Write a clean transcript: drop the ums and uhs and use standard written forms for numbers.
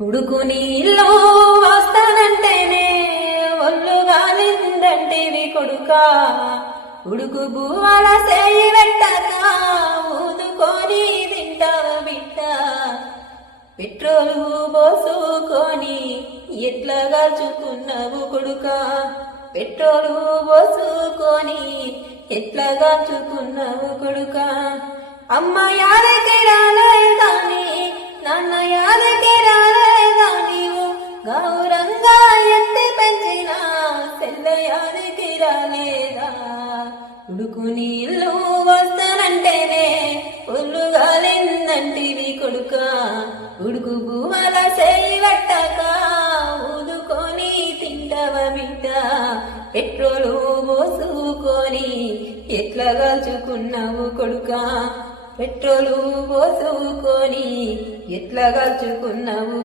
ఉడుకు నీళ్ళు వస్తానంటేనే ఒళ్ళు గాలిందంటివి కొడుకా, ఉడుకు బువ్వల సేయి పెట్టక ఊదుకొని తింటావ బిడ్డ. పెట్రోలు పోసుకొని ఎట్లా కాల్చుకున్నావు కొడుకా, పెట్రోలు పోసుకొని ఎట్లా కాల్చుకున్నావు కొడుకా. అమ్మ యాదకి రాలేదాని, నాన్న యాదకి రాలేదాని, గౌరంగా ఎత్తి పెంచిన సెల్ల యాదకి రాలేదా. ఉడుకు నీళ్ళు వస్తానంటేనే ఒళ్ళు గాలిందంటివి కొడుకా, ఉడుకు బువ్వల సేయి పట్టక ఊదుకొని తింటవ బిడ్డ. పెట్రోలు పోసుకొని ఎట్లా కాల్చుకున్నావు కొడుకా, పెట్రోలు పోసుకొని ఎట్లా కాల్చుకున్నావు.